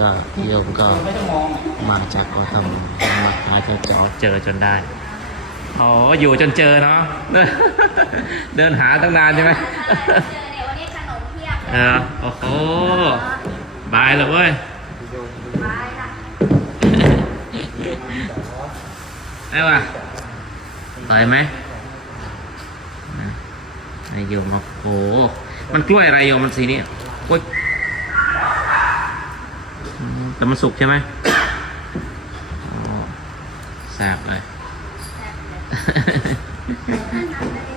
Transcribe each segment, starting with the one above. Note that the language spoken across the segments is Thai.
ก็โยมก็ไม่ต้องมองมาจากกทมมาหาเจ้าจ๋อเจอจนได้อ๋ออยู่จนเจอเนาะเดินหาตั้งนานใช่ไหมเจอเนี่ยวันนี้ขนมเพียบเออโอ้โหบายเลยเว้ยบายละได้ป่ะต่อยไหมนะนายโยมบอกโอ้โหมันกล้วยอะไรโยมมันสีนี้กล้วยอืม แต่มันสุกใช่ไหมแสบเลยท่านนั้นไม่ได้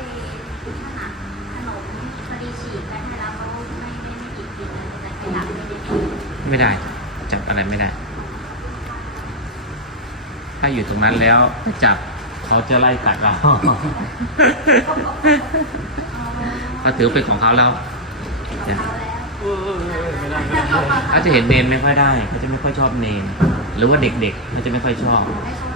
ขนาดขนมพอดีฉีกไปให้แล้วเลยไม่ได้ จับอะไรไม่ได้ ถ้าอยู่ตรงนั้นแล้วถ้าจับเขาจะไล่กัดเราเขาถือเป็นของเขาแล้ว จ้ะเขาจะเห็นเนนไม่ค่อยได้เขาจะไม่ค่อยชอบเนนหรือว่าเด็กๆเขาจะไม่ค่อยชอบ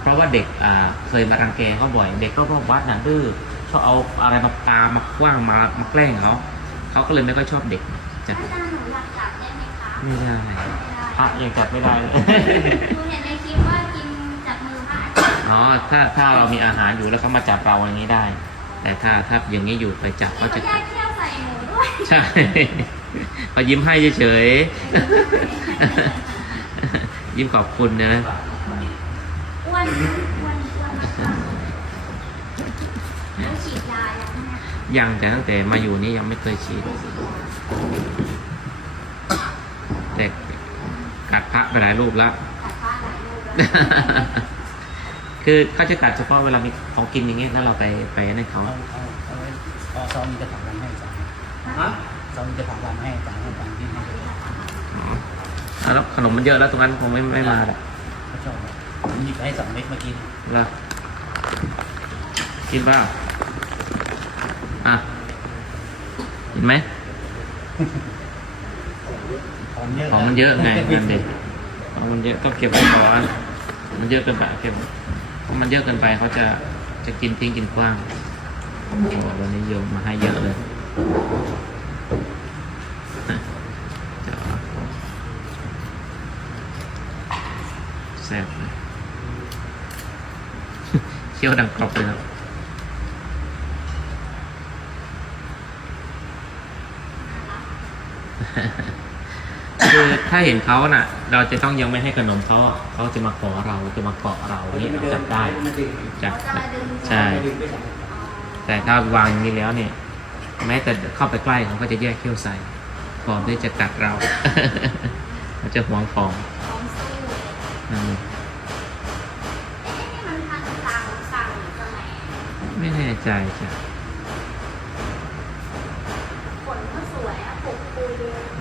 เพราะว่าเด็กอ่าเคยมารังแกเขาบ่อย เด็กก็พวกวัดน่ะดื้อชอบเอาอะไรมาปามาคว้างมามาแกล้งเขาเขาก็เลยไม่ค่อยชอบเด็กจ้ะอาจารย์หนูอยากจับได้ไหมคะไม่ได้ไม่ได้พระยังจับไม่ได้เลยหนูเห็นในคลิปว่ากินจากมือพระอาจารย์อ๋อถ้าถ้าเรามีอาหารอยู่แล้วเขามาจับเราอย่างนี้ได้ แต่ถ้าถ้าอย่างนี้อยู่ไปจับเขาเขาจะจะแยกเขี้ยวใส่หมูด้วย ใช่ เขายิ้มให้เฉยๆ ยิ้มขอบคุณนะ อ้วนอ้วนอ้วนแล้วฉีดยาอย่างเนี้ยยังแต่ตั้งแต่มาอยู่นี่ยังไม่เคยฉีด แต่กัดพระไปหลายรูปแล้ว ตัดฟ้าหลายรูปแล้ว คือเขาจะกัดเฉพาะเวลามีของกินอย่างเงี้ยแล้วเราไปไปนั่นเขาเอาเอาเอาไว้เอาซองมีกระถางวันให้อาจารย์ฮะซองมีกระถางวันให้อาจารย์ให้อาจารย์ที่ให้อ๋ออะแล้วขนมมันเยอะแล้วตรงนั้นคงไม่ไม่มาแหรอกเขาชอบผมหยิบให้สองเม็ดเมื่อกี้เหรอกินเปล่าอะเห็นไหมของเยอะของมันเยอะไงนั่นเด็ของมันเยอะก็เก็บไว้ก่อนมันเยอะเกินไปเก็บ มันเยอะเกินไปเขาจะจะกินทิ้งกินกว้างโอ้วันนี้โยมมาให้เยอะเลยเดี๋ยวแซ่บเลยเคี้ยวดังกรอบเลยครับ คือถ้าเห็นเขาน่ะ เราจะต้องยังไม่ให้ขนมเขาเขาจะมาขอเราจะมาเกาะเรานี่เราจับได้จับใช่แต่ถ้าวางอย่างนี้แล้วเนี่ย แม้แต่เข้าไปใกล้เขาก็จะแยกเขี้ยวใส่พร้อมที่จะกัดเราเขาจะหวงของไม่แน่ใจจ้ะ ขนก็สวยอะปกปุยเลย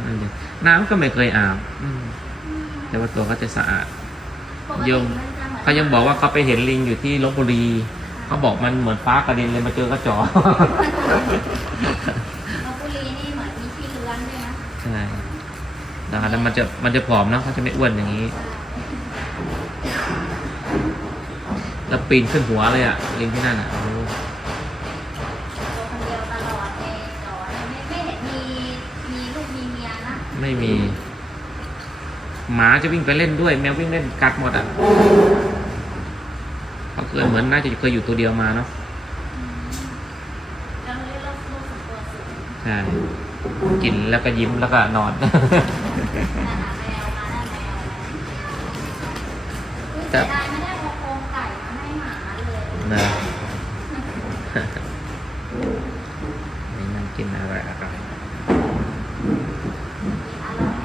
นั่นเองน้ำก็ไม่เคยอาบอืมแต่ว่าตัวเขาจะสะอาดปกติโยมมันจะหมืนเขายังบอกว่าเขาไปเห็นลิงอยู่ที่ลบบุรีเขาบอกมันเหมือนฟ้ากระเด็นเลยมาเจอกระจอลพบุรีนี่เหมือนมีที่เลื้อนด้วยนะใช่ดังนั้นมันจะมันจะผอมเนอะเขาจะไม่อ้วนอย่างนี้ แล้วปีนขึ้นหัวเลยอะลิงที่นั่นอะ ไม่มี หมาจะวิ่งไปเล่นด้วย แมววิ่งเล่นกัดหมดอะเขาเคยเหมือนน่าจะเคยอยู่ตัวเดียวมาเนาะแล้วเรียกลูกลูกสุดตัวสูงใช่กินแล้วก็ยิ้มแล้วก็นอน แต่หาแมวมาได้แมวอุ๊ยเสียดายไม่ได้เอาโครงไก่มาให้หมาเลยนะนี่นั่งกินอะไรอะไร Amém.